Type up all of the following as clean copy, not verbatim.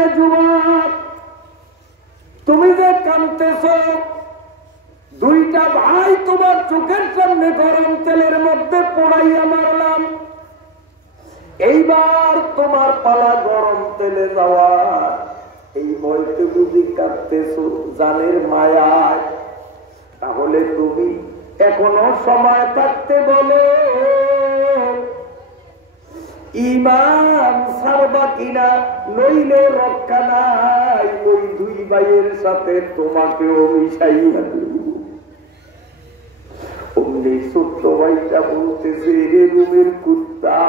যুবক, তুমি যে কাঁদতেছ, দুইটা ভাই তোমার চোখের সামনে গরম তেলের মধ্যে পোড়াইয়া মারলাম। এইবার তোমার পালা গরম তেলে যাওয়া, এই বয়সে বুঝি কাঁদতেছ জানের মায়ায়। তাহলে তুমি এখনো সময় থাকতে বলো, ঈমান ছাড়বা কিনা, নইলে রক্ষা নাই। ওই দুই ভাইয়ের সাথে তোমাকেও মিশাইয়া দেব। অমনি ছোট্ট ভাইটা বলতেছে, রে রুমের কুত্তা,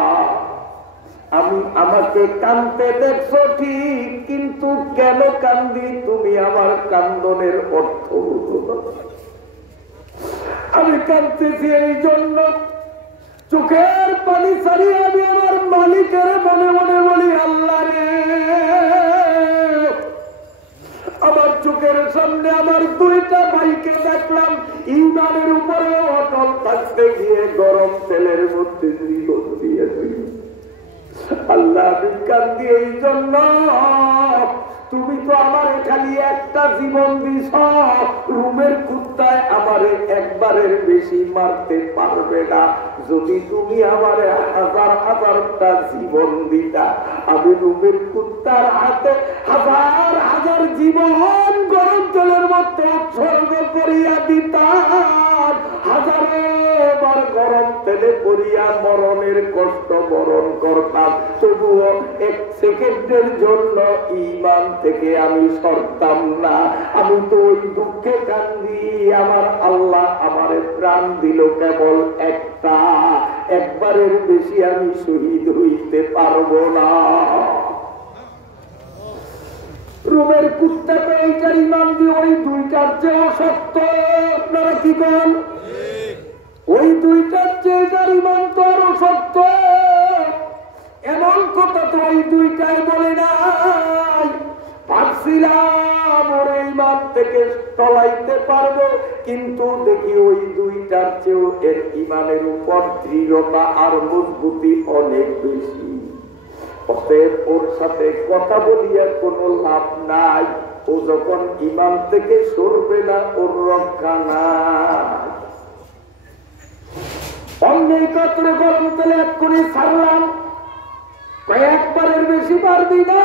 আমাকে কাঁদতে দেখছো ঠিক, কিন্তু কেন কান্দি তুমি আমার কান্দনের অর্থ বুঝো না। আমি কাঁদতেছি এই জন্য, চোখের পানি ছাড়িয়ে আমি আমার মালিকের মনে মনে বলি, আল্লাহ রে, আমার চোখের সামনে আমার দুইটা ভাইকে দেখলাম ঈমানের উপরে অটল থাকতে গিয়ে গরম তেলের মধ্যে জীবন দিয়ে দিল। আল্লাহ, আমি কান্দি এই জন্য, তুমি তো আমার খালি একটা জীবন দিছ, রুমের কুত্তায় আমারে একবারের বেশি মারতে পারবে না। যদি তুমি আমারে হাজার হাজারটা জীবন দিতা, আমি রুমের কুত্তার হাতে হাজার হাজার জীবন গরম তেলের মধ্যে উৎসর্গ করিয়া দিতাম। হাজারো বার গরম তেলে পড়িয়া মরণের কষ্ট বরণ করতাম, তবুও এক সেকেন্ডের জন্য ঈমান থেকে আমি সরতাম না। আমি তো ওই দুঃখে কান্দি, আমার আল্লাহ আমারে প্রাণ দিল কেবল একটা, একবারের বেশি আমি শহীদ হইতে পারবো না। রুমের কুত্তাকে এইটার ইমান দিয়ে ওই দুইটার চেয়েও সত্য। আপনারা কি করেন? ওই দুইটার চেয়ে এটার ইমান তো আরো সত্য। এমন কথা তো ওই দুইটাই বলে নাই। ভাবছিলাম ওর ইমান থেকে টলাইতে পারবো, কিন্তু দেখি ওই দুইটার চেয়েও এর ইমানের উপর দৃঢ়তা আর মজবুতি অনেক বেশি। অতএব ওর সাথে কথা বলিয়া কোনো লাভ নাই। ও যখন ইমান থেকে সরবে না, ওর রক্ষা নাই। অন্যের কাতরে গরম তেলে এক করে ছাড়লাম, কয়েকবারের বেশি পারবি না।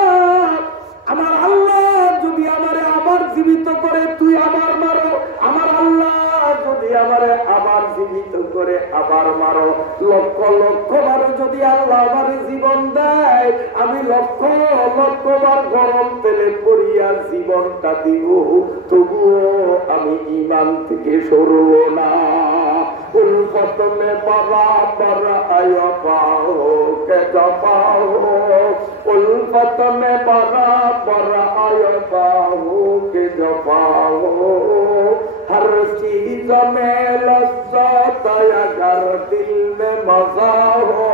আমার আল্লাহ যদি আমারে আবার জীবিত করে তুই আবার মারো, আমার আল্লাহ যদি আমারে আবার জীবিত করে আবার মারো, লক্ষ লক্ষ বার যদি আল্লাহ আমারে জীবন দেয়, আমি লক্ষ লক্ষ বার গরম তেলে পড়িয়া জীবনটা দিব, তবুও আমি ঈমান থেকে সরব না। उल्फत में बराबर आया पाओ के जपाओ, उल्फत में बराबर आया पाओ के जपाओ, हर चीज में लज्जत अगर दिल में मजा हो,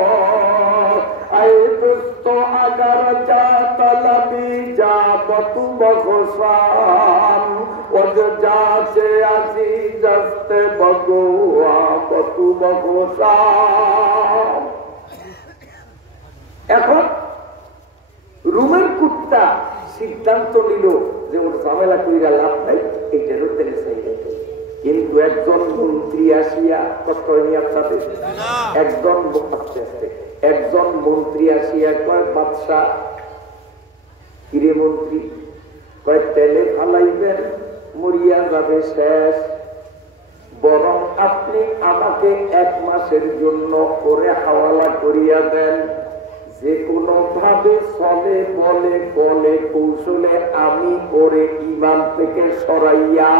ऐ दोस्तों अगर जा तलबी जा बतू बगुशाम, वज जा से आसी जस्ते बगुआ बतू बगुशाम। এখন রুমের কুত্তা সিদ্ধান্ত নিল যে ওর ঝামেলা কইরা লাভ নাই, এইটারও তেলে চাই। কিন্তু একজন মন্ত্রী আসিয়া, কষ্ট হয়নি আপনাদের? একজন মন্ত্রী আসিয়া কয়, বাদশা, কিরে মন্ত্রী, কয় তেলে ফালাইবেন, মরিয়া যাবে শেষ, বরং আপনি আমাকে 1 মাসের জন্য করে হাওয়ালা করিয়া দেন। যে কোনো ভাবে চলে বলে কলে কৌশলে আমি করে ঈমান থেকে সরাইয়া,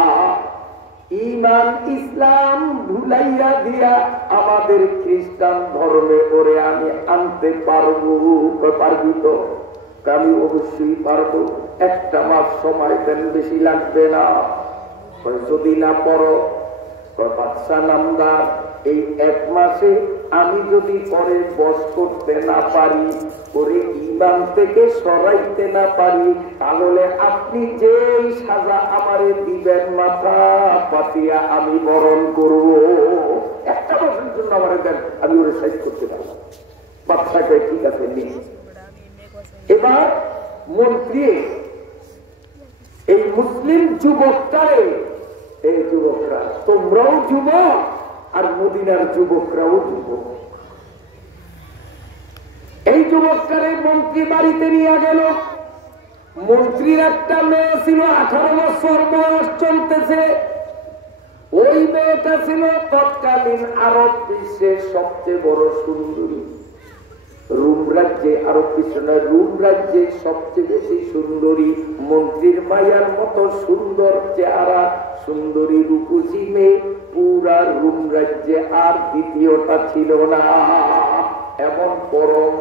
ঈমান ইসলাম ভুলাইয়া দিয়া আমাদের খ্রিস্টান ধর্মে করে আমি আনতে পারবো। পারবি তো? আমি অবশ্যই পারবো। 1 মাস সময় দেন, বেশি লাগবে না। যদি না পড়ো, বাদশা নামদার, এই 1 মাসে আমি যদি পরে বস করতে না পারি, করে ঈমান থেকে সরাইতে না পারি, তাহলে আপনি যে সাজা আমারে দিবেন মাথা পাতিয়া আমি বরণ করব। 1 মাসের জন্য আমারে দেন, আমি ওরে সাইজ করতে পারবো। বাদশাকে ঠিক আছে, এবার মন্ত্রী এই মুসলিম যুবকটারে, এই যুবকরা তোমরাও যুবক আর মদিনার যুবকরাও যুবক, এই যুবকটারে মন্ত্রী বাড়িতে নিয়ে গেল। মন্ত্রীর একটা মেয়ে ছিল, 18 বছর বয়স চলতেছে। ওই মেয়েটা ছিল তৎকালীন আরব বিশ্বের সবচেয়ে বড় সুন্দরী। রোম রাজ্যে, আরব বিশ্ব নয়, রোম রাজ্যে সবচেয়ে বেশি সুন্দরী, মন্ত্রীর মায়ার মতো সুন্দর চেহারা, সুন্দরী রূপসী মেয়ে পুরা রোম রাজ্যে আর দ্বিতীয়টা ছিল না। এমন পরম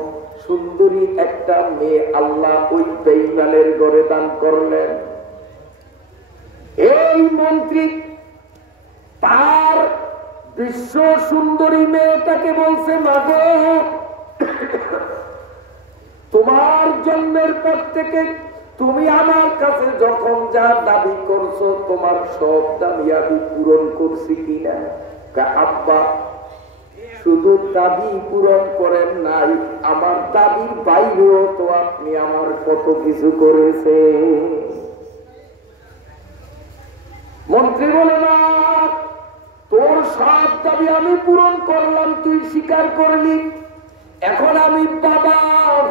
সুন্দরী একটা মেয়ে আল্লাহ ওই বেঈমানের ঘরে দান করলেন। এই মন্ত্রী তার বিশ্ব সুন্দরী মেয়েটাকে বলছে, মাগো তোমার জন্মের পর থেকে তুমি আমার কাছে যখন যা দাবি করছো তোমার সব দাবি আমি পূরণ করছি কিনা? আব্বা শুধু দাবি পূরণ করেন নাই, আমার দাবির বাইরেও তো আপনি আমার কত কিছু করেছে। মন্ত্রী বলে, না তোর সব দাবি আমি পূরণ করলাম, তুই স্বীকার করলি, এখন আমি বাবা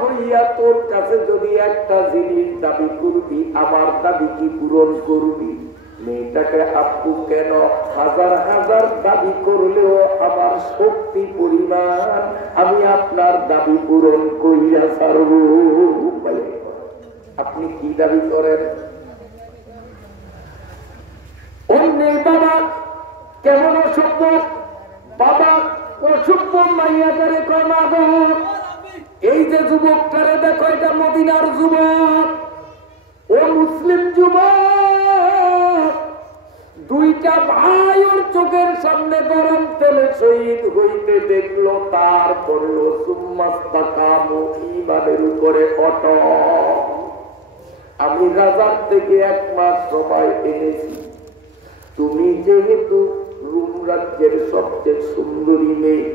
হইয়া তোর কাছে যদি একটা জিনিস দাবি করবি, আমার দাবি কি পূরণ করবি? মেয়েটাকে আব্বু কেন, হাজার হাজার দাবি করলেও আমার শক্তি পরিমাণ আমি আপনার দাবি পূরণ করিয়া ছাড়ব। আপনি কি দাবি করেন? অন্য বাবা কেমন অসভ্য, বাবা অসভ্য মাইয়াটারে কমাবো। এই যে যুবকটারে দেখো, এটা মদিনার যুবক, ও মুসলিম যুবক। দুইটা ভাই ওর চোখের সামনে গরম তেলে শহীদ হইতে দেখলো, তারপরেও সুম্মাস্তাকামু, ঈমানের উপরে অটল। আমি রাজার থেকে 1 মাস সময় এনেছি, তুমি যেহেতু রোম রাজ্যের সবচেয়ে সুন্দরী মেয়ে,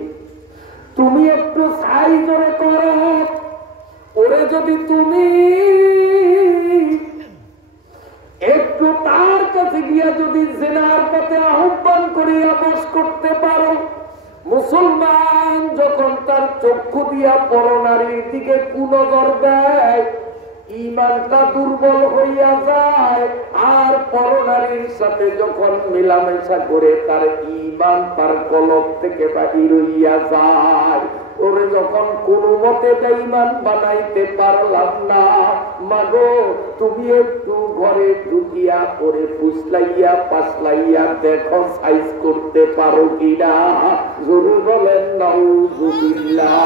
তুমি একটু সাই করে করো, ওরে যদি তুমি একটু তার কাছে গিয়া যদি জিনার পথে আহ্বান করিয়া বশ করতে পারো, মুসলমান যখন তার চক্ষু দিয়া পরনারীর দিকে কুনজর দেয়, ঈমানটা দুর্বল হইয়া যায়, আর পরনারীর সাথে যখন মেলামেশা করে তার ঈমান তার কলব থেকে বাহির হইয়া যায়। ওরে যখন কোনো মতে বেঈমান বানাইতে পারলাম না, মাগো তুমি একটু ঘরে ঢুকিয়া ওরে ফুসলাইয়া পাসলাইয়া দেখো সাইজ করতে পারো কিনা। জোরে বলেন নাউজুবিল্লাহ।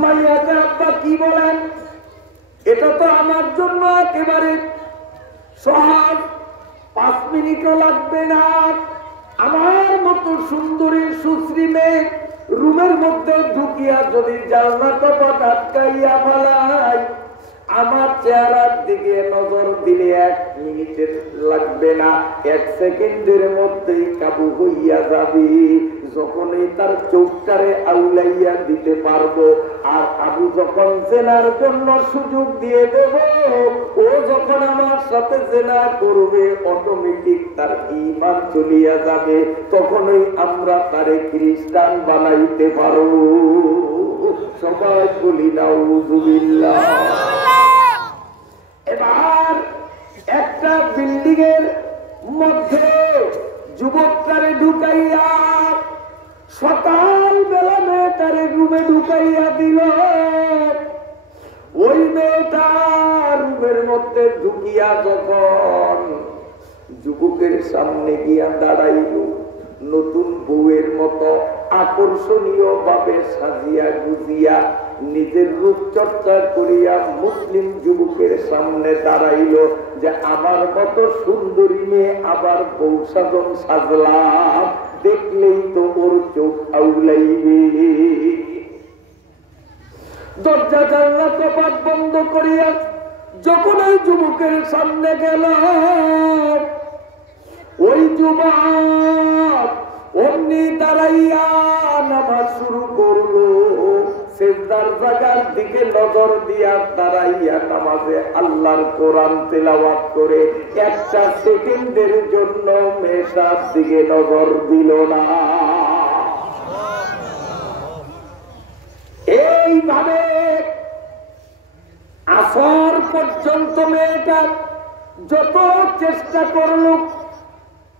মাইয়াকে আব্বা কি বলেন, এটা তো আমার জন্য একেবারে সহজ, 5 মিনিটও লাগবে না। আমার মতো সুন্দরী সুশ্রী মেয়ে রুমের মধ্যে ঢুকিয়া যদি জানলাটা আটকাইয়া ফেলাই, আমার চেহারার দিকে নজর দিলে 1 মিনিটের লাগবে না, 1 সেকেন্ডের মধ্যেই কাবু হইয়া যাবে। যখনই তার চোখটারে আউলাইয়া দিতে পারবো, আর আমি যখন জেনার জন্য সুযোগ দিয়ে দেব, ও যখন আমার সাথে জেনা করবে, অটোমেটিক তার ঈমান চলিয়া যাবে, তখনই আমরা তারে খ্রিস্টান বানাইতে পারবো। সবাই বলি নাউজুবিল্লাহ। এবার একটা বিল্ডিং এর মধ্যে যুবকটারে ঢুকাইয়া সকাল বেলা মেয়েটারে রুমে ঢুকাইয়া দিল। ওই মেয়েটা রুমের মধ্যে ঢুকিয়া যখন যুবকের সামনে গিয়া দাঁড়াইল, নতুন বউয়ের মতো আকর্ষণীয় ভাবে সাজিয়া গুজিয়া নিজের রূপ চর্চা করিয়া মুসলিম যুবকের সামনে দাঁড়াইল যে আমার মতো সুন্দরী মেয়ে আবার বউ সাজন সাজলাম, দেখলেই তো ওর চোখ আউলাইবে। দরজা জানলা কপাট বন্ধ করিয়া যখন ওই যুবকের সামনে গেল, ওই যুবক অমনি দাঁড়াইয়া নামাজ শুরু করলো, সিজদার জায়গার দিকে নজর দিয়া দাঁড়াইয়া নামাজে আল্লাহর কোরআন তেলাওয়াত করে একটা সেকেন্ডের জন্য মেয়েটার দিকে নজর দিল না। এইভাবে আসর পর্যন্ত মেয়েটা যত চেষ্টা করল,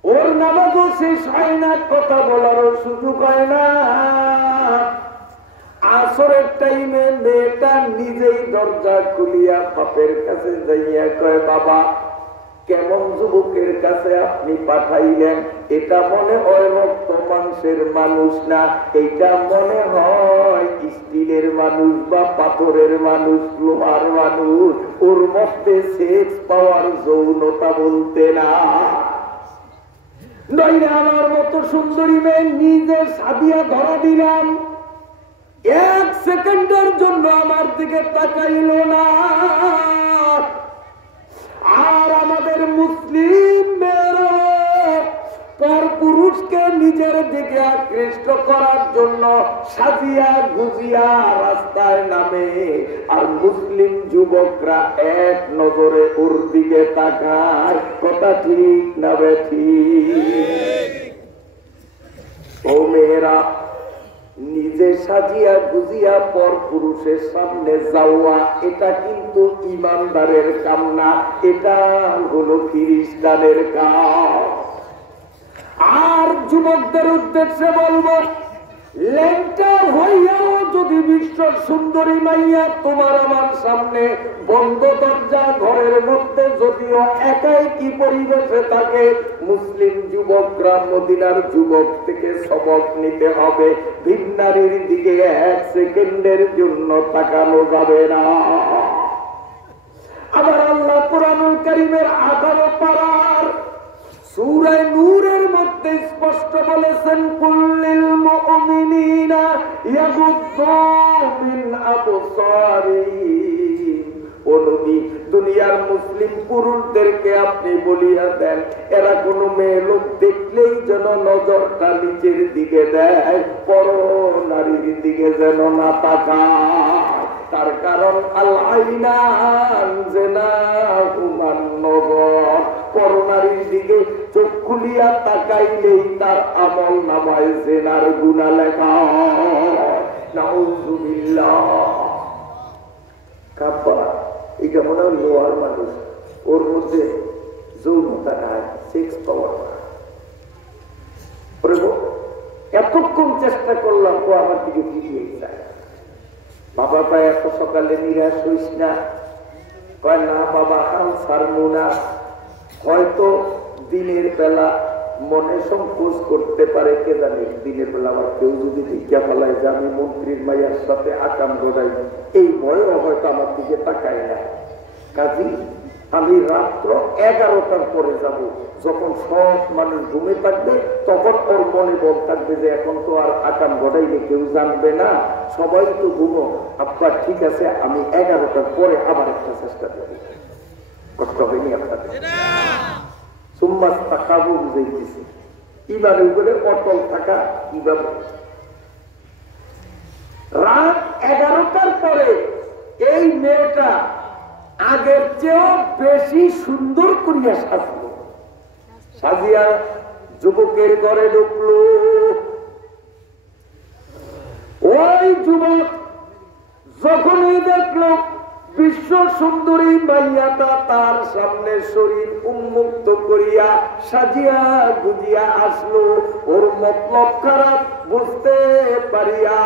ওর নামাজও শেষ হয় না, কথা বলারও সুযোগ হয় না। আসরের টাইমে মেয়েটা নিজেই দরজা খুলিয়া বাপের কাছে যাইয়া কয়, বাবা কেমন যুবকের কাছে আপনি পাঠাইলেন? এটা মনে হয় রক্ত মাংসের মানুষ না, এটা মনে হয় স্টিলের মানুষ বা পাথরের মানুষ, লোহার মানুষ। ওর মধ্যে সেক্স পাওয়ার যৌনতা বলতে না। নইলে আমার মতো সুন্দরী মেয়ে নিজে সাদিয়া ধরা দিলাম, এক সেকেন্ডের জন্য আমার দিকে তাকাইল না। আর আমাদের মুসলিম মেয়েরা পর পুরুষকে নিজের দিকে আকৃষ্ট করার জন্য সাজিয়া গুজিয়া রাস্তায় নামে, আর মুসলিম যুবকরা এক নজরে ওর দিকে তাকায়। কথা ঠিক না বেঠিক? ও মেয়েরা, নিজে সাজিয়া গুজিয়া পর পুরুষের সামনে যাওয়া এটা কিন্তু ইমানদারের কাম না, এটা হলো খ্রিস্টানের কাম। আর যুবকদের উদ্দেশ্যে বলবো, লেংটা হইয়াও যদি বিশ্ব সুন্দরী মাইয়া তোমার আমার সামনে বন্ধ দরজা ঘরের মধ্যে যদিও একাই কি পরিবেশে থাকে, মুসলিম যুবকরা মদিনার যুবক থেকে সবক নিতে হবে। ভিন্নারীর দিকে এক সেকেন্ডের জন্য তাকানো যাবে না। আবার আল্লাহ কুরআনুল কারীমের 18 পারার সূরা নূরের মধ্যে স্পষ্ট বলেছেন, কুল্লিল মুমিনিনা ইয়াগুদ্দু মিন আবসারিহিম। ও নবী, দুনিয়ার মুসলিম পুরুষদেরকে আপনি বলিয়া দেন, এরা কোন মেয়ে লোক দেখলেই যেন নজরটা নিচের দিকে দেয়, পর নারীর দিকে যেন না তাকায়। তার কারণ আল আইনান জিনাহুমান নজর, পর নারীর দিকে চোখ খুলিয়া তাকাইলেই তার আমল নামায় জিনার গুনাহ লেখা হয়। নাউযুবিল্লাহ। কাপা এটা মনে হয় লোহার মানুষ, ওর মধ্যে যৌনতা নাই, সেক্স পাওয়ার। এতক্ষণ চেষ্টা করলাম, ও আমার দিকে ফিরিয়ে যায়। বাবা পায় এত সকালে নিরাশ হইস না। কয় না বাবা, হাল ছাড়বো না। হয়তো দিনের বেলা মনে সংকোচ করতে পারে, কে জানে দিনের বেলা আমার কেউ যদি ভিক্ষা ফেলায় যে আমি মন্ত্রীর মাইয়ার সাথে আকাম গোড়াই, এই ভয়ও হয়তো আমার দিকে তাকায় না। কাজী আমি রাত্র 11টার পরে যাব, যখন সব মানুষ ঘুমে থাকবে, তখন ওর মনে বল থাকবে যে এখন তো আর আকাম গড়াইলে কেউ জানবে না, সবাই তো ঘুমো। আব্বা ঠিক আছে, আমি 11টার পরে আবার একটা চেষ্টা করব। কষ্ট হয়নি আপনাদের? সুম্মাস তাকাবো বুঝাইতেছি, কিভাবে বলে অটল থাকা কিভাবে। রাত 11টার পরে এই মেয়েটা আগের চেয়েও বেশি সুন্দর করিয়া সাজলো, সাজিয়া যুবকের ঘরে ঢুকলো। ওই যুবক যখনই দেখলো বিশ্ব সুন্দরী মাইয়াটা তার সামনে শরীর উন্মুক্ত করিয়া সাজিয়া গুজিয়া আসলো, ওর মতলব খারাপ বুঝতে পারিয়া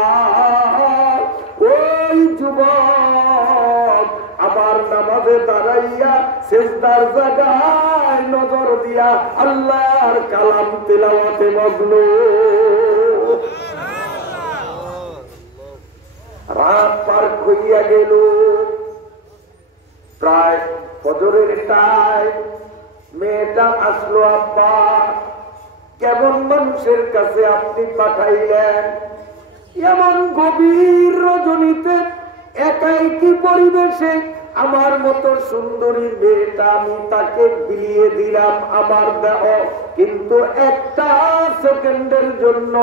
ওই যুবক আবার নামাজে দাঁড়াইয়া সিজদার জায়গায় নজর দিয়া আল্লাহর কালাম তিলাওয়াতে মগ্ন। রাত পার হইয়া গেল, প্রায় ফজরের টাইম। মেয়েটা আসলো, আব্বা কেমন মানুষের কাছে আপনি পাঠাইলেন? এমন গভীর রজনীতে একাই কি পরিবেশে আমার মতো সুন্দরী মেয়েটা আমি তাকে বিলিয়ে দিলাম আমার দেহ, কিন্তু একটা সেকেন্ডের জন্য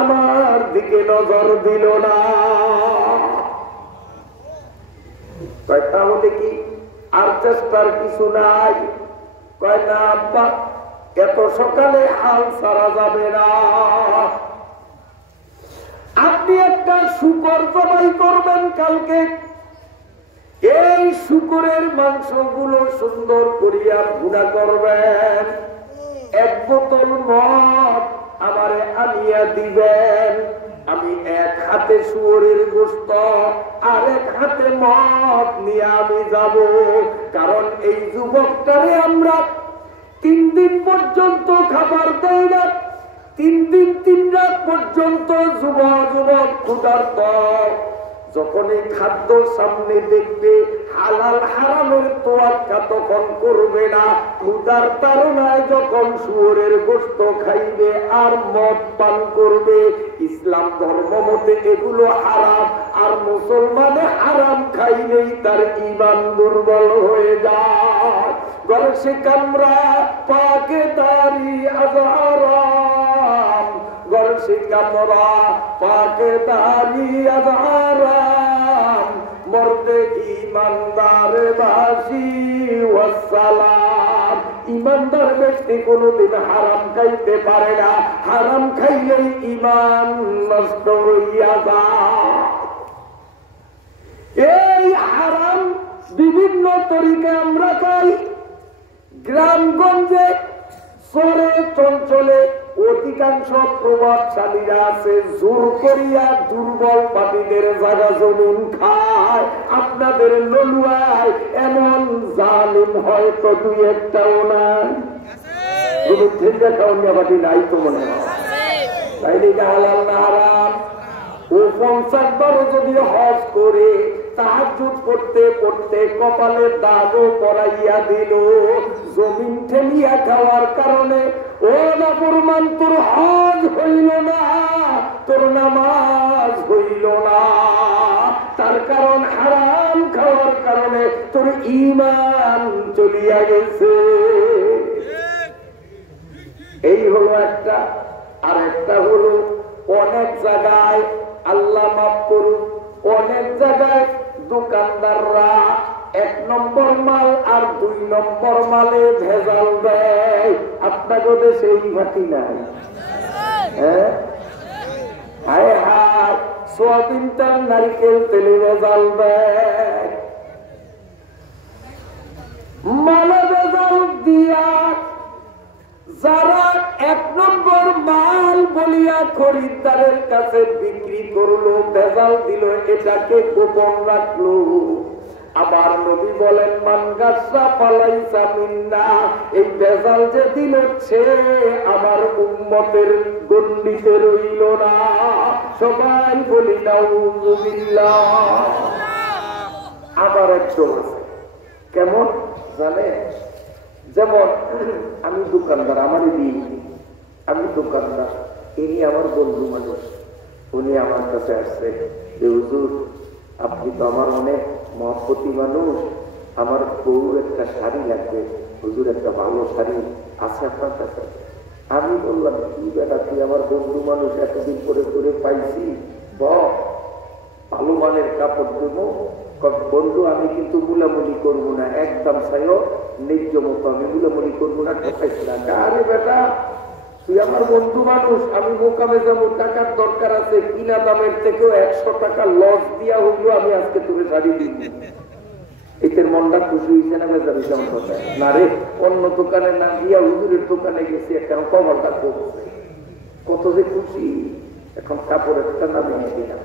আমার দিকে নজর দিল না। তাহলে কি আর চেষ্টার কিছু নাই? কয় না আব্বা, এত সকালে হাল ছাড়া যাবে না। আপনি একটা শূকর জবাই করবেন কালকে। এই শূকরের মাংসগুলো সুন্দর করিয়া ভুনা করবেন। এক বোতল মদ আমারে আনিয়া দিবেন। আমি এক হাতে শুয়োরের গোশত আর এক হাতে মদ নিয়ে আমি যাব। কারণ এই যুবকটারে আমরা 3 দিন পর্যন্ত খাবার দেই না। 3 দিন 3 রাত পর্যন্ত যুবক ক্ষুধার্ত। যখন এই খাদ্য সামনে দেখবে হালাল হারামের তোয়াক্কা তখন করবে না। ক্ষুধার তাড়নায় যখন শুয়োরের গোশত খাইবে আর মদ পান করবে। ইসলাম ধর্ম মতে এগুলো হারাম, আর মুসলমানে হারাম খাইলেই তার ঈমান দুর্বল হয়ে যায়। গলসে কামরা পাকে দারি আজহারাম, গলসে কামরা পাকে দারি আজহারাম, মর্দে ইমানদার বাসি ওয়াসসালাম। ইমানদার ব্যক্তি কোনদিন হারাম খাইতে পারে না। হারাম খাইলেই ঈমান নষ্ট হইয়া যায়। এই হারাম বিভিন্ন তরিকা আমরা খাই। গ্রামগঞ্জে শহরে চঞ্চলে অধিকাংশ প্রভাবশালীরা আছে, জোর করিয়া দুর্বল পাপীদের জায়গা জমিন খায়। আপনাদের নলুয়ায় এমন জালিম হয়তো 2-1টাও নাই। পার্টি নাই তো মনে হয়। তাইলে হালাল না হারাম? ও 50 বারও যদি হজ করে তাহাজ্জুদ পড়তে পড়তে কপালে দাগও পরাইয়া দিল, জমিন ঠেলিয়া খাওয়ার কারণে ও নাফরমান, তোর হজ হইল না, তোর নামাজ হইল না। তার কারণ হারাম খাওয়ার কারণে তোর ঈমান চলিয়া গেছে। এই হলো একটা। আর একটা হলো অনেক জায়গায়, আল্লাহ মাফ করুন, অনেক জায়গায় দোকানদাররা 1 নম্বর মাল আর 2 নম্বর মালে ভেজাল দেয়। আপনাকে দেশে এই ভাটি নাই? হ্যাঁ, হায় হায়, সোয়াবিন তেল নারিকেল তেলে ভেজাল দেয়। মালে ভেজাল দিয়া যারা 1 নম্বর মাল বলিয়া খরিদ্দারের কাছে বিক্রি করলো, ভেজাল দিল, এটাকে গোপন রাখলো। আবার নবী বলেন, মান গাসা ফালাইসা মিন্না, এই ভেজাল যে দিল সে আমার উম্মতের গণ্ডিতে রইল না। সবাই বলি নাউযুবিল্লাহ। আবার একজন আছে, কেমন জানে? যেমন আমি দোকানদার, আমারই দিই, আমি দোকানদার, ইনি আমার বন্ধু মানুষ। উনি আমার কাছে আসছে যে হুজুর, আপনি তো আমার অনেক মহব্বতী মানুষ, আমার বউর একটা শাড়ি লাগবে, হুজুর একটা ভালো শাড়ি আছে আপনার কাছে? আমি বললাম, কি বেটা, তুই আমার বন্ধু মানুষ, এতদিন করে করে পাইছি, ভালো মানের কাপড় দেবো। বন্ধু, আমি কিন্তু মুলামুলি করবো না, একদম চাইও ন্যায্য মতো, আমি মুলামুলি করবো না, ঠকাইছি না। আরে বেটা, তুই আমার বন্ধু মানুষ, আমি মোকামে যাবো, টাকার দরকার আছে, কিনা দামের থেকেও 100 টাকা লস দিয়া হইলো আমি আজকে তোকে শাড়ি দিব। এদের মনটা খুশি হয়েছে না? বেজার হয়েছে আমার কথা না রে। অন্য দোকানে না গিয়া হুজুরের দোকানে গেছি, একটা কবরটা করছে, কত যে খুশি। এখন কাপড়ের দাম বেশি না,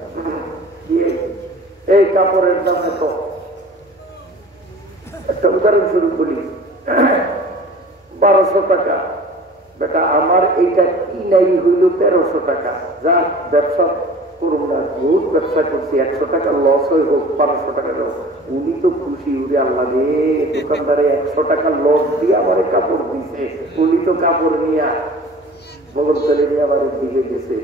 এই কাপড়ের দাম এত। একটা উদাহরণস্বরূপ বলি, 1200 টাকা। বেটা, আমার এইটা কি নাই হইল 1300 টাকা। যা ব্যবসা করুন না, বহুত ব্যবসা করছি, 100 টাকা লস হয়ে হোক, 1200 টাকা লস। উনি তো খুশি, উড়ে আল্লাহ রে, দোকানদারে 100 টাকা লস দিয়ে আমার কাপড় দিছে। উনি তো কাপড় নিয়ে বগরতলে নিয়ে আমার দিকে গেছে।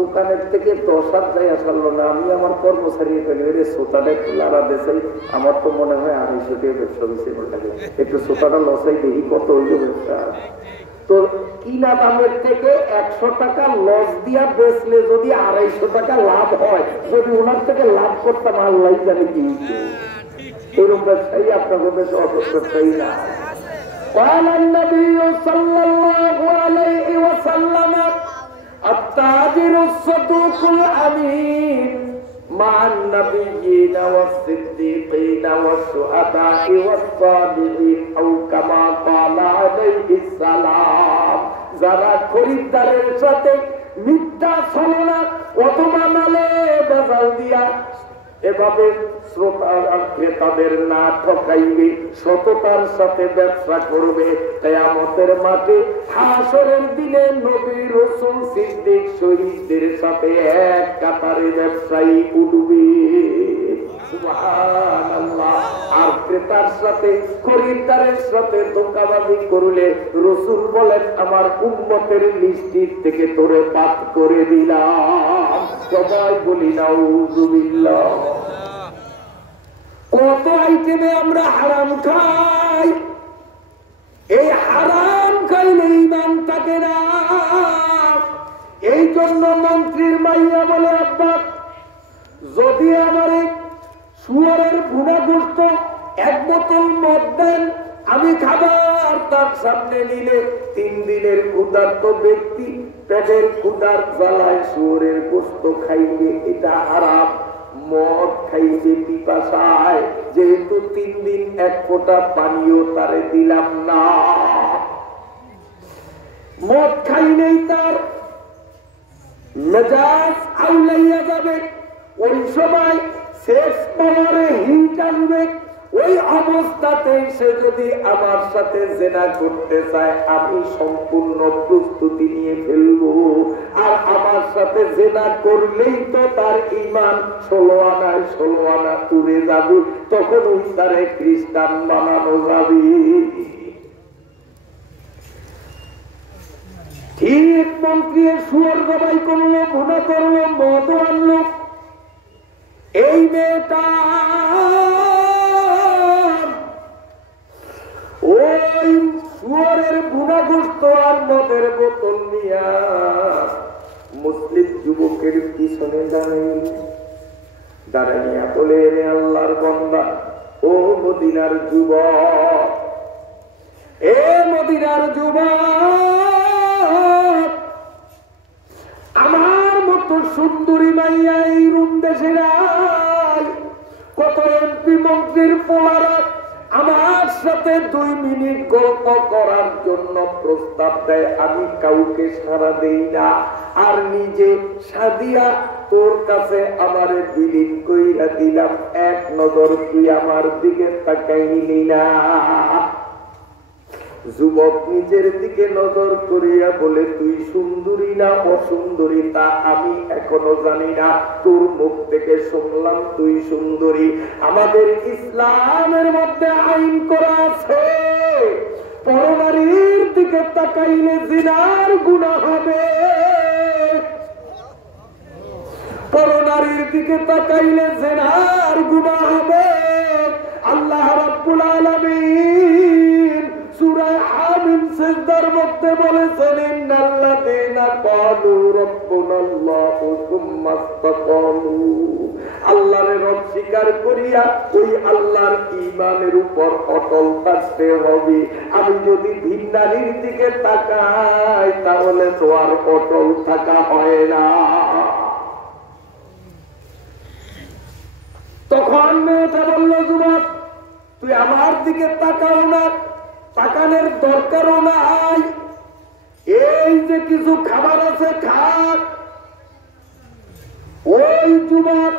দোকানের থেকে 10 যাই আসলো না, আমি আমার কর্মচারী সোতাটা একটু লাড়া দেশাই। আমার তো মনে হয় 250 টাকা ব্যবসা হয়েছে। একটু সোতাটা লসাই দেখি কত হইল ব্যবসা। তো কিনা দামের থেকে 100 টাকা লস দিয়া বেচলে যদি 250 টাকা লাভ হয়, যদি ওনার থেকে লাভ করতাম আল্লাহ জানে কি এরকম ব্যবসায়ী আপনাদের বেশি অবশ্যই না। قال النبي صلى الله عليه وسلم التاجر الصدوق الأمين مع النبيين والصديقين والشهداء والصالحين أو كما قال عليه السلام। যারা খরিদ্দারের সাথে মিথ্যা ছলনা অথবা মালে বেজাল দিয়া এভাবে ক্রেতাদের না ঠকাইবে, সততার সাথে ব্যবসা করবে, কিয়ামতের মাঠে হাসরের দিনে নবী রাসূল সিদ্দিক শহীদদের সাথে এক কাতারে ব্যবসায়ী উঠবে। সুবহানাল্লাহ। আর ক্রেতার সাথে খরিদ্দারের সাথে ধোঁকাবাজি করলে রাসূল বলেন আমার উম্মতের লিস্টির থেকে তোরে বাদ করে দিলাম। সবাই বলি নাউযুবিল্লাহ। কত আইটেমে আমরা হারাম খাই, এই হারাম খাইলে ঈমান থাকে না। এই জন্য মন্ত্রীর মাইয়া বলে আব্বা যদি আমারে শুয়োরের ভুনা গোশত 1 বোতল মদ দেন আমি খাবার তার সামনে নিলে 3 দিনের ক্ষুধার্ত ব্যক্তি পেটের ক্ষুধার জ্বালায় শুয়োরের গোশত খাইবে, এটা হারাম। মদ খাইছে পিপাসায়, যেহেতু 3 দিন 1 ফোঁটা পানিও তারে দিলাম না। মদ খাইলেই তার মেজাজ আউলাইয়া যাবে, ওই সময় সেক্স পাওয়ারে হিট আনবে। ওই অবস্থাতে সে যদি আমার সাথে জেনা করতে চায় আমি সম্পূর্ণ প্রস্তুতি নিয়ে ফেলবো, আর আমার সাথে জেনা করলেই তো তার ঈমান 16 আনায় 16 আনা উড়ে যাবে, তখন ওই তারে খ্রিস্টান বানানো যাবে। ঠিক মন্ত্রী শুয়োর জবাই করলো, ভুনা করলো, মদ আনলো। এই মেয়েটা ওই শুয়োরের ভুনা গোশত আর মদের বোতল নিয়া মুসলিম যুবকের পিছনে দাঁড়াইয়া বলে রে আল্লাহর বান্দা, ও মদিনার যুবক, এ মদিনার যুবক, আমার মতো সুন্দরী মাইয়া এই রুম দেশে নাই। কত এমপি মন্ত্রীর পোলারা আমার সাথে 2 মিনিট গল্প করার জন্য প্রস্তাব দেয়, আমি কাউকে সাড়া দেই না। আর নিজে সাদিয়া তোর কাছে আমারে বিলীন কইরা দিলাম, 1 নজর তুই আমার দিকে তাকাইলি না। যুবক নিজের দিকে নজর করিয়া বলে তুই সুন্দরী না অসুন্দরী তা আমি এখনো জানি না, তোর মুখ থেকে শুনলাম তুই সুন্দরী। আমাদের ইসলামের মধ্যে আইন করা আছে পরনারীর দিকে তাকাইলে জিনার গুনাহ হবে, পরনারীর দিকে তাকাইলে জিনার গুনাহ হবে। আল্লাহ রাব্বুল আলামিন সূরা হামিম সিজদার মধ্যে বলেছেন ইন্নাল্লাযীনা ক্বালু রাব্বুনাল্লাহু সুম্মা ইসতাকামু, আল্লাহর রব স্বীকার করিয়া ওই আল্লাহর ঈমানের উপর অটল থাকতে হবে। আমি যদি ভিন নারীর দিকে তাকাই তাহলে তো আর অটল থাকা হয় না। তখন মেয়েটা বলল যুবক তুই আমার দিকে তাকাও না, তাকানোর দরকারও নাই, এই যে কিছু খাবার আছে খাক। ওই যুবক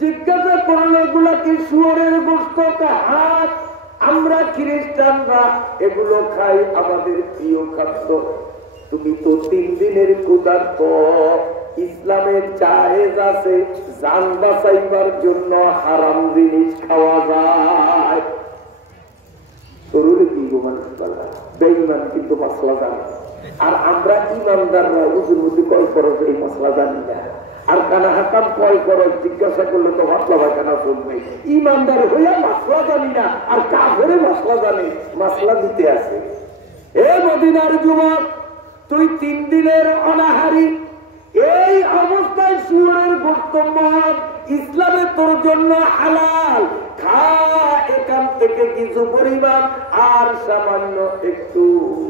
জিজ্ঞাসা করলো এগুলা কি শুয়োরের গোশত? হাত আমরা খ্রিস্টানরা এগুলো খাই, আমাদের প্রিয় খাদ্য। তুমি তো 3 দিনের ক্ষুধার্ত, ইসলামের জায়েজ আছে জান বাঁচাইবার জন্য হারাম জিনিস খাওয়া যায়। শরীরে কি মানুষ বেঈমান কিন্তু মশলা জানে, আর আমরা ইমানদাররা উজুর মধ্যে কয় খরচ এই মশলা জানি না। আর কানা হাতাম কয় খরচ জিজ্ঞাসা করলে তো মশলা বা কানা শুনবে। ইমানদার হইয়া মশলা জানি না, আর কাফেরে মশলা জানে, মশলা দিতে আছে। এ মদিনার যুবক, তুই 3 দিনের অনাহারি, এই অবস্থায় শুয়োরের গোশত মদ ইসলামে তোর জন্য হালাল। খা এখান থেকে কিছু পরিমাণ, আর সামান্য একটু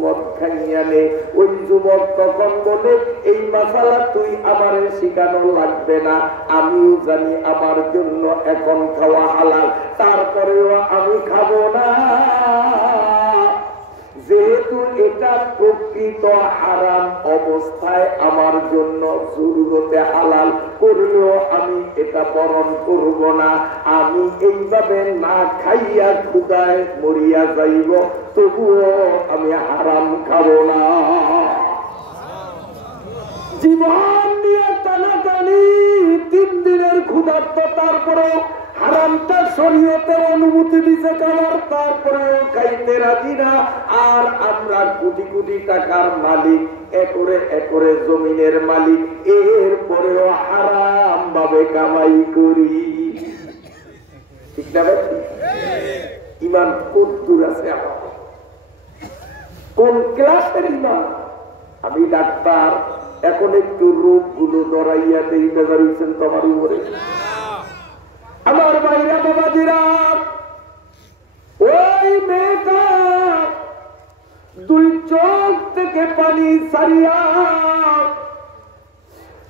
মদ খাইয়া নে। ওই যুবক তখন বলে, এই মাসালা তুই আমার শিখানো লাগবে না, আমিও জানি আমার জন্য এখন খাওয়া হালাল, তারপরেও আমি খাবো না, যেহেতু এটা প্রকৃত হারাম অবস্থায় আমার জন্য জরুরতে হালাল, করলেও আমি এটা বরণ করব না। আমি এইভাবে না খাইয়া ক্ষুধায় মরিয়া যাইব, তবুও আমি হারাম খাবো না। জীবন নিয়ে টানাটানি, 3 দিনের ক্ষুধার্ত, তারপরেও হারামটা শরীয়তে অনুমতি দিছে খাবার, তারপরেও খাইতে রাজি না। আর আমরা কোটি কোটি টাকার মালিক, একরে একরে জমিনের মালিক, এরপরেও হারাম ভাবে কামাই করি। ঠিক না ভাই? ইমান কোন দূর আছে আমার, কোন ক্লাসের ইমান? আমি ডাক্তার, এখন একটু রোগগুলো ধরাইয়া দেই, বেজার হইছেন তো আমার উপরে। আমার ভাইরা বাবাজিরা, ওই মেয়েটা 2 চোখ থেকে পানি সারিয়া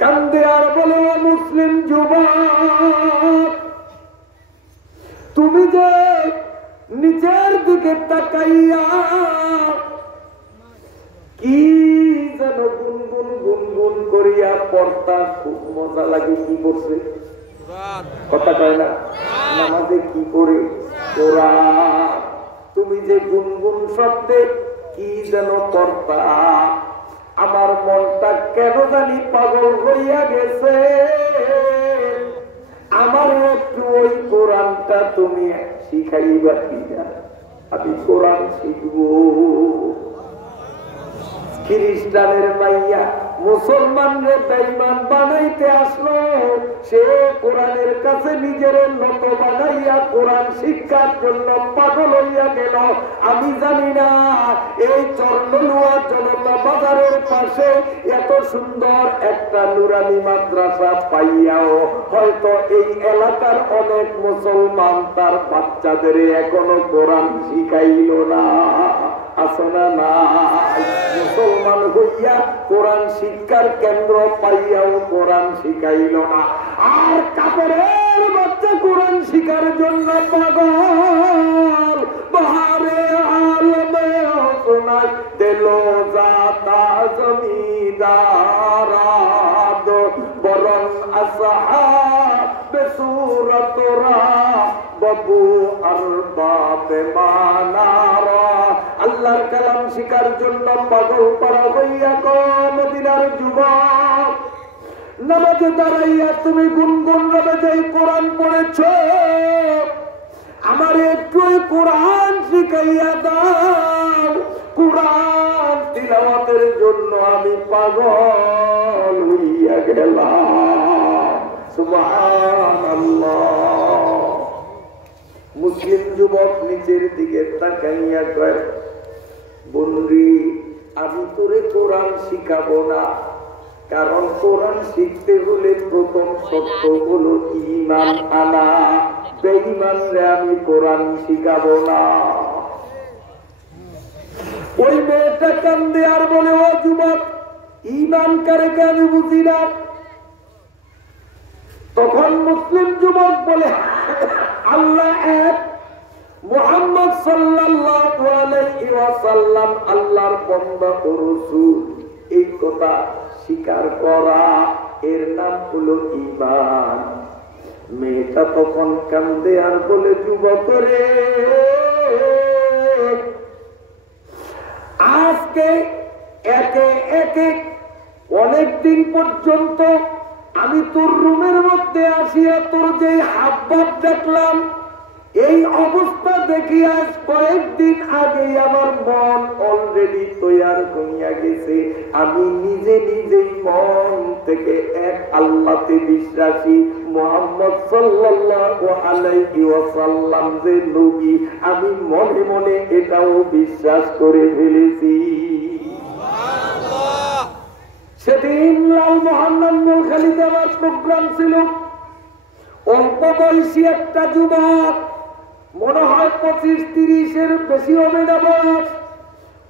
কান্দে আর বলে, মুসলিম যুবক, তুমি যে নিচের দিকে তাকাইয়া কি যেন গুনগুন গুনগুন করিয়া পড়তা, খুব মজা লাগে। কি করছে কথা কয় না, নামাজে কি করে কোরআন। তুমি যে গুনগুন শব্দে কি যেন পড়তা, আমার মনটা কেন জানি পাগল হইয়া গেছে। আমার একটু ওই কোরআনটা তুমি শিখাইবা কিনা, আমি কোরআন শিখবো। খ্রিস্টানের মাইয়া মুসলমানরে বেঈমান বানাইতে আসলো, সে কোরআনের কাছে নিজের নত বানাইয়া কোরআন শিক্ষার জন্য পাগল হইয়া গেল। আমি জানি না এই চরলুয়া জনতা বাজারের পাশে এত সুন্দর একটা নুরানি মাদ্রাসা পাইয়াও হয়তো এই এলাকার অনেক মুসলমান তার বাচ্চাদের এখনো কোরআন শিখাইল না। আসনা না, মুসলমান হইয়া কোরআন শিক্ষার কেন্দ্র পাইয়াও কোরআন শিখাইল না। আর কাফেরের বাচ্চা কোরআন শিখার জন্য পাগল। বাহারে আলমে সোনার দিল জাতা জমিদারাদ, বরং আসহাবে সূরাতরা বাবু আরবাবে মানারা। আল্লাহর কালাম শিকার জন্য পাগল পারা হইয়া গো মদিনার যুবক, নামাজে দাঁড়াইয়া তুমি গুনগুন ভাবে যে কোরআন পড়েছ, আমার একটু কোরআন শিখাইয়া দাও। কোরআন তিলাওয়াতের জন্য আমি পাগল হইয়া গেলাম। সুবহানাল্লাহ। মুসলিম যুবক নিচের দিকে তাকাইয়া কয়, বন্ধু, আমি তোরে কোরআন শিখাবো না, কারণ কোরআন শিখতে হলে প্রথম শর্ত হলো ঈমান আনা। বেঈমানরে আমি কোরআন শিখাবো না। ওই মেয়েটা কান্দে আর বলে, ও যুবক, ঈমান কারে আমি বুঝি না। তখন মুসলিম যুবক বলে, আল্লাহ এক, মুহাম্মদ সাল্লাল্লাহু আলাইহি ওয়াসাল্লাম আল্লাহর বান্দা ও রাসূল, এই কথা স্বীকার করা এর নাম হলো ঈমান। মেয়েটা তখন কান্দে আর বলে, যুবক রে, আজকে একে একে অনেকদিন পর্যন্ত আমি তোর রুমের মধ্যে আসিয়া তোর যে হাবভাব দেখলাম, এই অবস্থা দেখি আজ কয়েকদিন আগে আমার মন অলরেডি তৈয়ার হইয়া গেছে। আমি নিজে নিজেই মন থেকে এক আল্লাহতে বিশ্বাসী, মুহাম্মদ সাল্লাল্লাহু আলাইহি ওয়াসাল্লাম যে নবী, আমি মনে মনে এটাও বিশ্বাস করে ফেলেছি। সেদিন লাল মোহাম্মদ নোয়াখালীতে আমার প্রোগ্রাম ছিল। অল্প বয়সী একটা যুবক, মনে হয় 25-30-এর বেশি হবে না বয়স,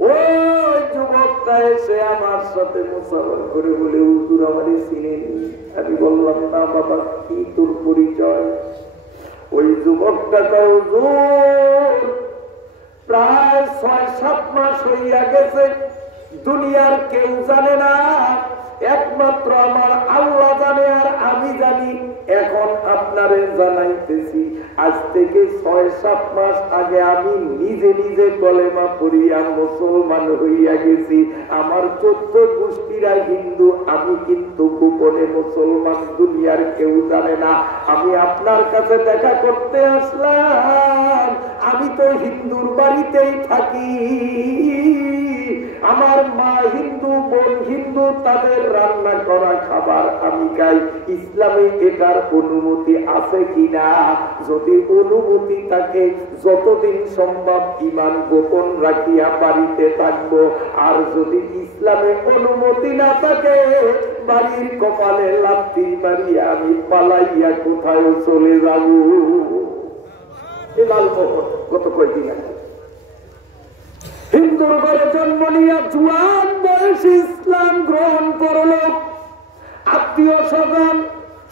ওই যুবকটা এসে আমার সাথে মুসাফা করে বলে, হুজুর আমারে চিনেন? আমি বললাম, না বাবা, কি তোর পরিচয়? ওই যুবকটা কয়, হুজুর প্রায় 6-7 মাস হইয়া গেছে, দুনিয়ার কেউ জানে না, একমাত্র আমার আল্লাহ জানে আর আমি জানি। এখন আপনারে জানাইতেছি, আজ থেকে 6-7 মাস আগে আমি নিজে নিজে কলেমা পড়িয়া মুসলমান হইয়া গেছি। আমার 14 গোষ্ঠীরা হিন্দু, আমি কিন্তু গোপনে মুসলমান, দুনিয়ার কেউ জানে না। আমি আপনার কাছে দেখা করতে আসলাম। আমি তো হিন্দুর বাড়িতেই থাকি, আমার মা হিন্দু, বোন হিন্দু, তাদের রান্না করা খাবার আমি খাই। ইসলামে এটার অনুমতি আছে কিনা? যদি অনুমতি থাকে, যতদিন সম্ভব ঈমান গোপন রাখিয়া বাড়িতে থাকবো। আর যদি ইসলামে অনুমতি না থাকে, বাড়ির কপালে লাথি মারিয়া আমি পালাইয়া কোথায় চলে যাব। লালমোহন গত কয়েকদিন আগে হিন্দুর ঘরে জন্ম নিয়ে জুয়ান বয়সে ইসলাম গ্রহণ করল। আত্মীয় স্বজন,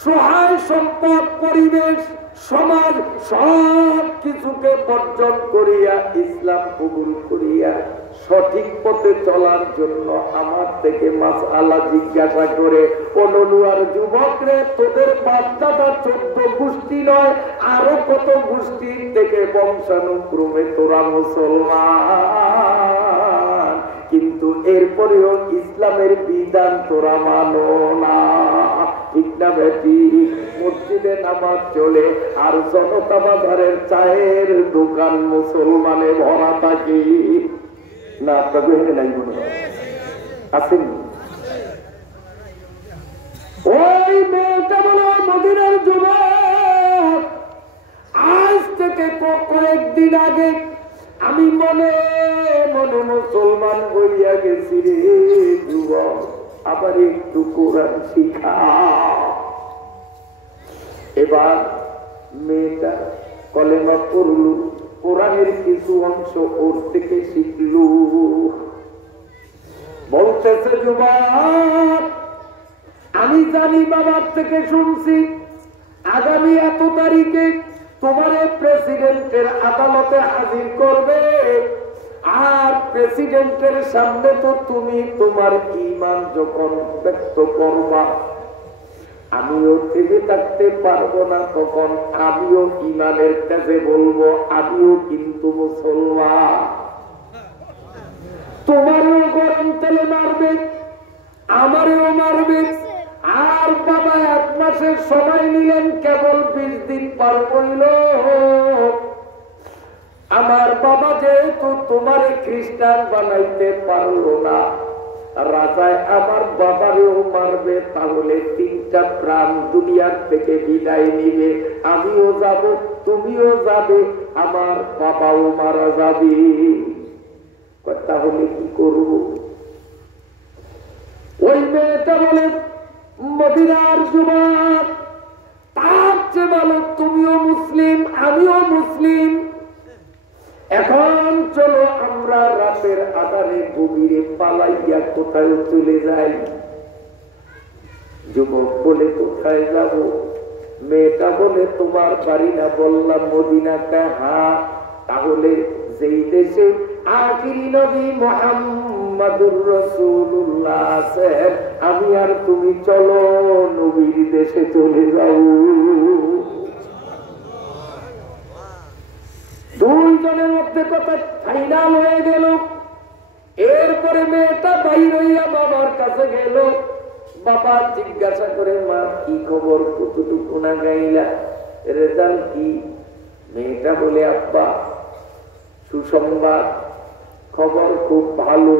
সহায় সম্পদ, পরিবেশ, সমাজ সব কিছুকে বর্জন করিয়া ইসলাম কবুল করিয়া সঠিক পথে চলার জন্য আমার থেকে মাসআলা জিজ্ঞাসা করে, অনুয়ার যুবক রে, তোদের বাপ দাদা 14 গোষ্ঠী নয়, আরো কত গোষ্ঠীর থেকে বংশানুক্রমে তোরা মুসলমান, কিন্তু এরপরেও ইসলামের বিধান তোরা মানো না, ঠিক না বেটি? মসজিদে নামাজ চলে আর জনতা বাজারের চায়ের দোকান মুসলমানে ভরা থাকে না? আপনাকে হেনে নাই মনে হয় আসেন? ওই মেয়েটা বলো মদিনার যুবক, আজ থেকে কয়েকদিন আগে আমি মনে মনে মুসলমান হইয়া গেছি রে যুবক, আবার একটু কোরআন শিখা। এবার মেয়েটা কলেমা পড়ল, কোরআনের কিছু অংশ ওর থেকে শিখল। বলতেছে, যুবক আমি জানি, বাবার থেকে শুনছি, আগামী এত তারিখে তোমার প্রেসিডেন্টের আদালতে হাজির করবে, আর প্রেসিডেন্টের সামনে তো তুমি তোমার ঈমান যখন ব্যক্ত করবা, আমিও থেমে থাকতে পারবো না, তখন আমিও ঈমানের কাছে বলবো আমিও কিন্তু মুসলমান। তোমারও গরম তেলে মারবে, আমারও মারবে। আর বাবা 1 মাসের সময় নিলেন, কেবল 20 দিন পার হইল। আমার বাবা যেহেতু তোমারে খ্রিস্টান বানাইতে পারলো না, রাজায় আমার বাবারেও মারবে, তাহলে 3টা প্রাণ দুনিয়ার থেকে বিদায় নিবে, আমিও যাব, তুমিও যাবে, আমার বাবাও মারা যাবে। তাহলে কি করব? ওই মেয়েটা বলে, মদিনার যুবক, তার চেয়ে ভালো তুমিও মুসলিম, আমিও মুসলিম, এখন চলো আমরা রাতের আধারে গভীরে পালাইয়া কোথায় চলে যাই। যুবক বলে, কোথায় যাব? মেয়েটা বলে, তোমার বাড়ি না? বললাম মদিনাতে। হ্যাঁ, তাহলে যেই দেশে আখিরি নবী মুহাম্মাদুর রাসূলুল্লাহ আছেন, আমি আর তুমি চলো নবীর দেশে চলে যাও। দুইজনের মধ্যে কথা ফাইনাল হয়ে গেল। এরপরে মেয়েটা বাইর হইয়া বাবার কাছে গেল। বাবা জিজ্ঞাসা করে, মা কি খবর, কতটুকু না গাইলা, রেজাল্ট কি? মেয়েটা বলে, আব্বা সুসংবাদ, খবর খুব ভালো।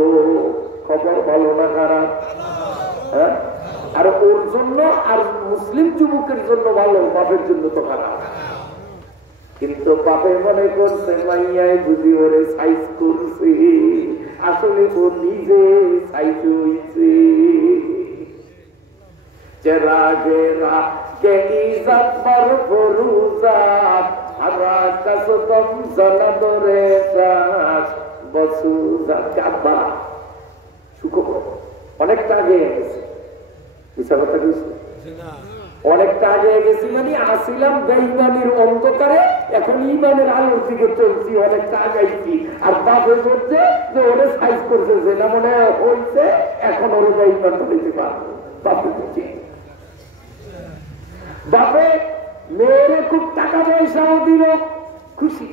খবর ভালো না খারাপ? হ্যাঁ, আর ওর জন্য আর মুসলিম যুবকের জন্য ভালো, বাপের জন্য তো খারাপ। কিন্তু বাপে মনে করছে মাইয়ায় বুঝি ওরে সাইজ করছে, আসলে ও নিজে সাইজ হইছে। চেরা গেরা কে ইজ্জত পর ফরুজাত হারা কাসতম জানাদরে কাশ বসুজাত। কাবা সুখবর অনেকটা আগে গেছে, বিচার কথা কিছু অনেকটা আগে গেছি, মানে আসিলাম বেঈমানের অন্ধকারে, এখন ইমানের আলোর দিকে চলছি, অনেকটা আগাইছি। আর বাপে বলছে যে ওরে সাইজ করছে, যে না মনে হয়েছে, এখন ওরে বেঈমান হইতে পারবে। বাপে বলছে, বাপে মেয়েরে খুব টাকা পয়সাও দিল, খুশি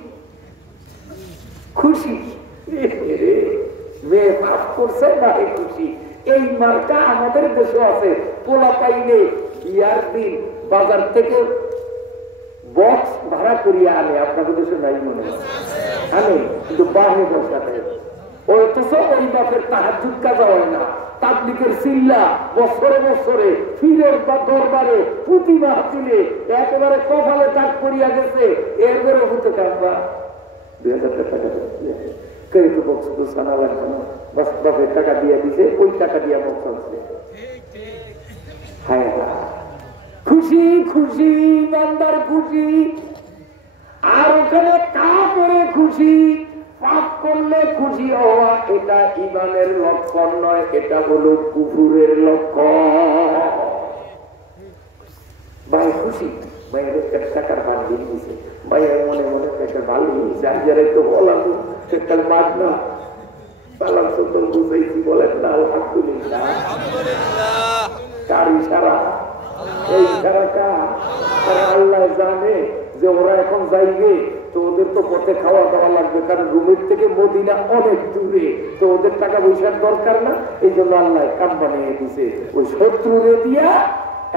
খুশি। মেয়ে পাপ করছে, মায়ে খুশি। এই মার্কা আমাদের দেশে আছে। পোলা পাইলে বিয়ার দিন বাজার থেকে বক্স ভাড়া করিয়া আনে, আপনাদের দেশে নাই মনে হয় আনে, কিন্তু বাহে বসাতে অথচ ওই বাপের তাহাজ্জুদ কাজা হয় না। তাবলীগের চিল্লা বছরে বছরে ফিরের বা দরবারে প্রতি মাহফিলে একেবারে কপালে দাগ করিয়া গেছে। এরপরে হতে কাঁদবা 2000 টাকা কেউ বক্স তো সানা লাগবে না, বাস বাপের টাকা দিয়ে দিছে, ওই টাকা দিয়া বক্স আনছে। হ্যাঁ, খুশি খুশি, বান্দার খুশি। আর ওখানে কাপড়ে খুশি, পাপ করলে খুশি হওয়া এটা ঈমানের লক্ষণ নয়, এটা হলো কুফুরের লক্ষণ। ভাই খুশি, ভাইয়ের টাকার বাদ দিয়ে দিয়েছে, ভাইয়ের মনে মনে একটা ভালো হয়েছে। আর যারা একটু বলাম একটা বাদ না পালাম সুন্দর বুঝাইছি, বলেন না আলহামদুলিল্লাহ। কার ইশারা? এই ইশারা কার? আল্লাহ জানে যে ওরা এখন যাইবে, তো ওদের তো পথে খাওয়া দাওয়া লাগবে, কারণ রুমের থেকে মদিনা অনেক দূরে, তো ওদের টাকা পয়সার দরকার না। এই জন্য আল্লাহ কাম বানিয়ে দিছে, ওই শত্রুরে দিয়া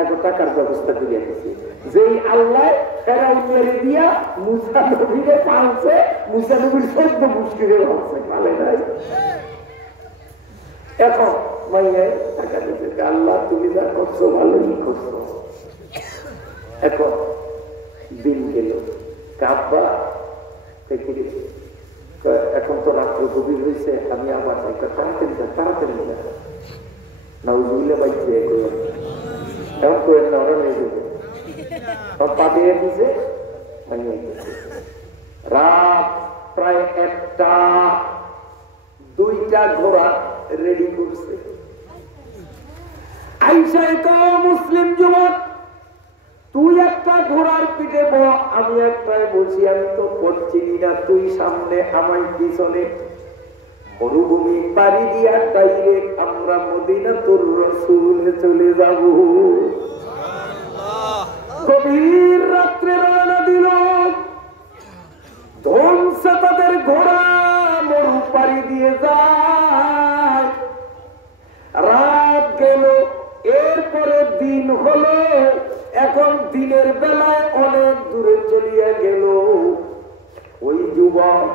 এত টাকার ব্যবস্থা করে দিছে। যেই আল্লাহ ফেরাউনের দিয়া মুসা নবীরে পালছে, মুসা নবীর 14 মুশকিলে পালছে, পালে নাই। এখন মাইয়া টাকা দিতে, আল্লাহ তুমি যা করছো ভালোই করছো। এখন দিন গেল, কাব্বা এখন তো রাত্র গভীর হয়েছে, আমি আবার একটা তাড়াতাড়ি না বুঝলে বাইছে এখন করেন না, ওরা নিয়ে যাবে পাঠিয়ে দিছে। রাত প্রায় 1টা 2টা ঘোড়া রেডি করছে। আইসা মুসলিম যুবক, তুই একটা ঘোড়ার পিঠে ব, আমি একটাই বলছি, আমি তো পড়ছি না, তুই সামনে আমায় পিছনে। মরুভূমি পাড়ি দিয়া ডাইরেক্ট আমরা মদিনাতুর রাসূলে চলে যাব। গভীর রাত্রে রওনা দিল, ধনসে তাদের ঘোড়া মরু পাড়ি দিয়ে যায়। রাত গেল, এরপরে দিন হলো। এখন দিনের বেলায় অনেক দূরে চলিয়া গেল। ওই যুবক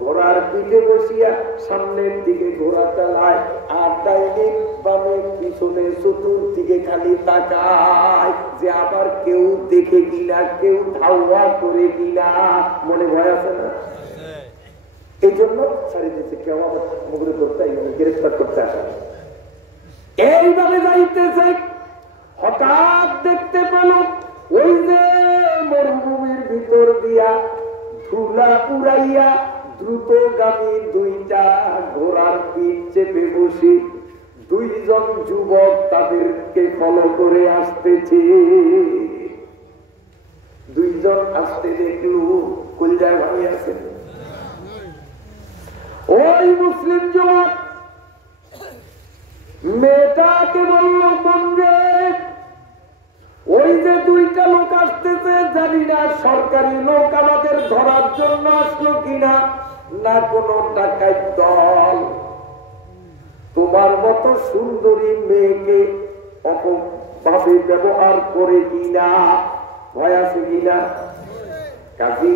ঘোড়ার পিঠে বসিয়া সামনের দিকে ঘোড়া চালায়, আর ডাইনে বামে পিছনে চতুর্দিকে খালি তাকায় যে আবার কেউ দেখে কিনা, কেউ ধাওয়া করে কিনা। মনে ভয় আছে না? এই জন্য ছাড়ি দিচ্ছে, কেউ আবার মুখে ধরতে গ্রেফতার করতে আসে। এইভাবে যাইতেছে, হঠাৎ দেখতে পেল ওই যে মরুভূমির ভিতর দিয়া ধুলা উড়াইয়া দ্রুতগামী 2টা ঘোড়ার পিঠ চেপে বসে 2 জন যুবক তাদেরকে ফলো করে আসতেছে। 2 জন আসতে দেখল, কলজায় ভাই আছে। ওই মুসলিম যুবক মেয়েটাকে বলল, বন্ধে ওই যে 2টা লোক আসতেছে, জানি না সরকারি লোক আমাদের ধরার জন্য আসলো কিনা, না কোন ডাকাত দল। তোমার মতো সুন্দরী মেয়েকে অপভাবে ব্যবহার করে কিনা, ভয় আছে কিনা? কাজী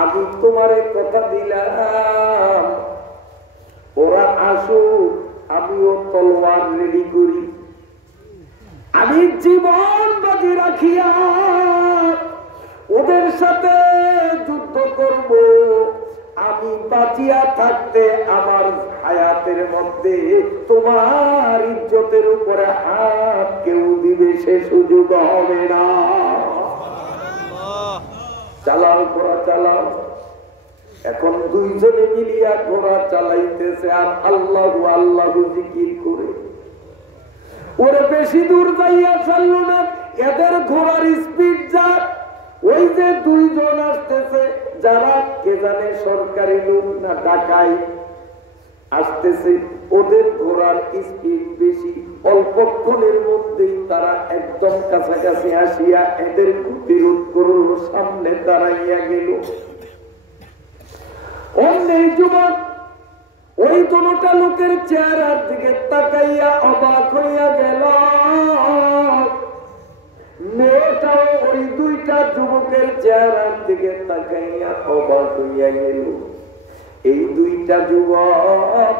আমি তোমারে কথা দিলাম ওরা আসুক, আমিও তলোয়ার রেডি করি, আমি জীবন বাজি রাখিয়া ওদের সাথে যুদ্ধ করব। আমি বাঁচিয়া থাকতে আমার হায়াতের মধ্যে তোমার ইজ্জতের উপরে হাত কেউ দিবে সে সুযোগ হবে না। চালাও ঘোড়া চালাও। এখন দুইজনে মিলিয়া ঘোড়া চালাইতেছে আর আল্লাহু আল্লাহু জিকির করে। ওরে বেশি দূর যাইয়া চলল না, এদের ঘোড়ার স্পিড যা। ওই যে দুইজন আসতেছে, যারা কে জানে সরকারি লোক না ডাকাই আসতেছে, ওদের ঘোড়ার স্পিড বেশি। অল্পক্ষণের মধ্যেই তারা একদম কাছাকাছি আসিয়া এদের প্রতিরোধ করল, সামনে দাঁড়াইয়া গেল। অন্যই যুবক ওই দুটা লোকের চেহারার দিকে তাকাইয়া অবাক হইয়া গেল। মেয়েটাও ওই দুইটা যুবকের চেহারার দিকে তাকাইয়া অবাক হইয়া গেল। এই দুইটা যুবক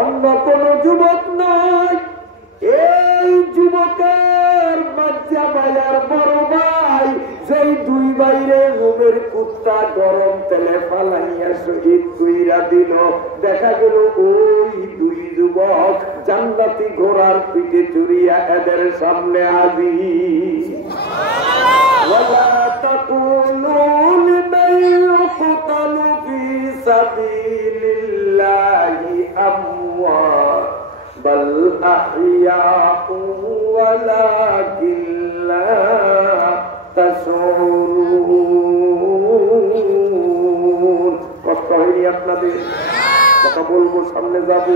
অন্য কোন যুবক নয়, এই যুবকের বাচ্চা ভাইয়ার বড় ভাই, যেই দুই বাইরে রুমের কুত্তা গরম তেলে ফালাইয়া শহীদ কইরা দিল। দেখা গেল ওই দুই যুবক জান্নাতি ঘোড়ার পিঠে চড়িয়া এদের সামনে হাজির। ওয়ালা তাকুলু লিমান ইউকতালু ফি সাবিলিল্লাহি আমওয়াত বাল আহইয়াউ ওয়ালাকিন লা তাশউরুন। কষ্ট হয়নি আপনাদের? কথা বলবো, সামনে যাবো।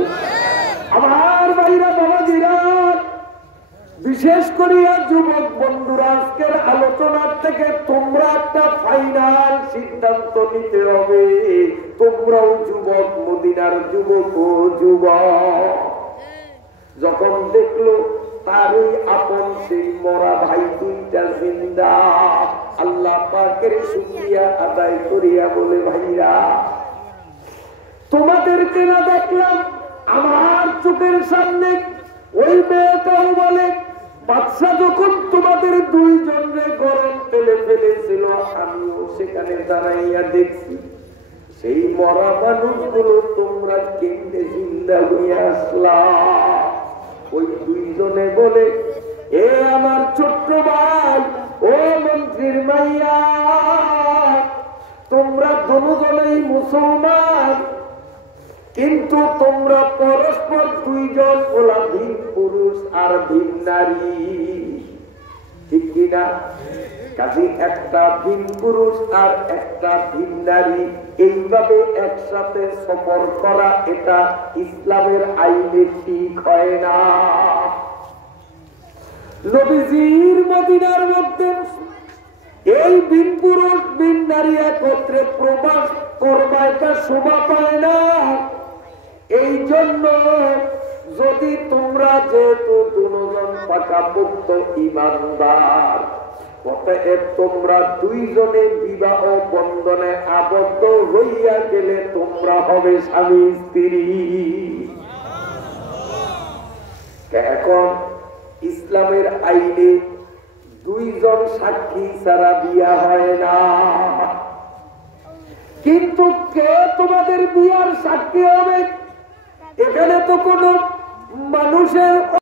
আমার ভাইরা বাবাজিরা, বিশেষ করিয়া যুবক বন্ধুরা, আজকের আলোচনার থেকে তোমরা একটা ফাইনাল সিদ্ধান্ত নিতে হবে। তোমরাও যুবক, মদিনার যুবক ও যুবক। যখন দেখলো তার ওই আপন সেই মরা ভাই দুইটা জিন্দা, আল্লাহ পাকের শুকরিয়া আদায় করিয়া বলে, ভাইরা তোমাদেরকে না দেখলাম আমার চোখের সামনে। ওই মেয়েটাও বলে, বাদশা যখন তোমাদের দুইজনে গরম তেলে ফেলেছিল, আমিও সেখানে দাঁড়াইয়া দেখছি। সেই মরা মানুষগুলো তোমরা কেমনে জিন্দা হইয়া আসলা? ওই দুইজনে বলে, এ আমার ছোট্ট ভাই, ও মন্ত্রীর মাইয়া, তোমরা দুজনেই মুসলমান, কিন্তু তোমরা পরস্পর দুইজন ওলা ভিন পুরুষ আর ভিন নারী, ঠিক কিনা? কাজে একটা ভিন পুরুষ আর একটা ভিন নারী এইভাবে একসাথে সফর করা, এটা ইসলামের আইনে ঠিক হয় না। নবীজির মদিনার মধ্যে এই ভিন পুরুষ ভিন নারী একত্রে প্রবাস করবা, এটা শোভা পায় না। এই জন্য যদি তোমরা যেহেতু দুজন পাকাপোক্ত ইমানদার, অতএব তোমরা দুইজনে বিবাহ বন্ধনে আবদ্ধ হইয়া গেলে তোমরা হবে স্বামী স্ত্রী। এখন ইসলামের আইনে দুইজন সাক্ষী ছাড়া বিয়া হয় না। কিন্তু কে তোমাদের বিয়ার সাক্ষী হবে? এখানে তো কোনো মানুষের